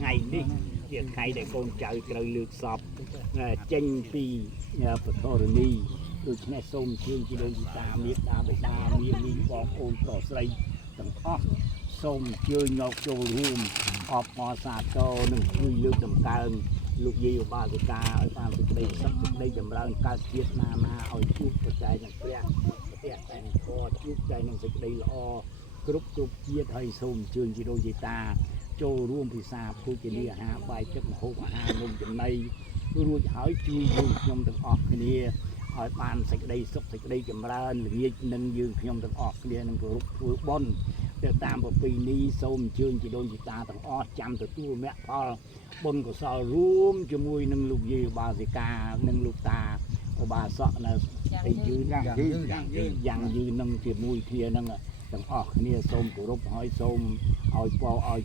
ngày đi việc ngày để con chạy trời lược sọp tranh phi vật thổ ni đôi chân sôm chương chỉ đôi ta miết ta bị ta miết miết bom ôn cỏ xây tầng óc sôm chơi nhọc trâu hùm ọp mò sạt cho nâng cùi lược tầm cao lục gì ở ba cái ca ở ba cái đây sắp đây chậm rãi ca chiết na ở chút cái trái này cái này co chút trái này cái đây lo group chiết hay sôm chương chỉ đôi ta châuរួមពីសាភូជនីអាហារបាយទឹកមហូបអាហារនំចំណីរួចហើយជួយយើងខ្ញុំទាំងអស់គ្នាឲ្យបានសេចក្តីសុខសេចក្តីចម្រើនល្ងាចនឹងយើងខ្ញុំទាំងអស់គ្នានឹងគោរពធ្វើបុណ្យទៅតាមប្រពៃណីសូមអញ្ជើញជីដូនជីតាទាំងអស់ចាំទទួលមគ្គផលបុណ្យកុសលរួមជាមួយនឹងលោកយាយឧបាសិកានិងលោកតាឧបាសកនៅទីយឺនយ៉ាងយឺននឹងជាមួយគ្នានឹងទាំងអស់គ្នាសូមគោរពហើយសូមឲ្យពរឲ្យ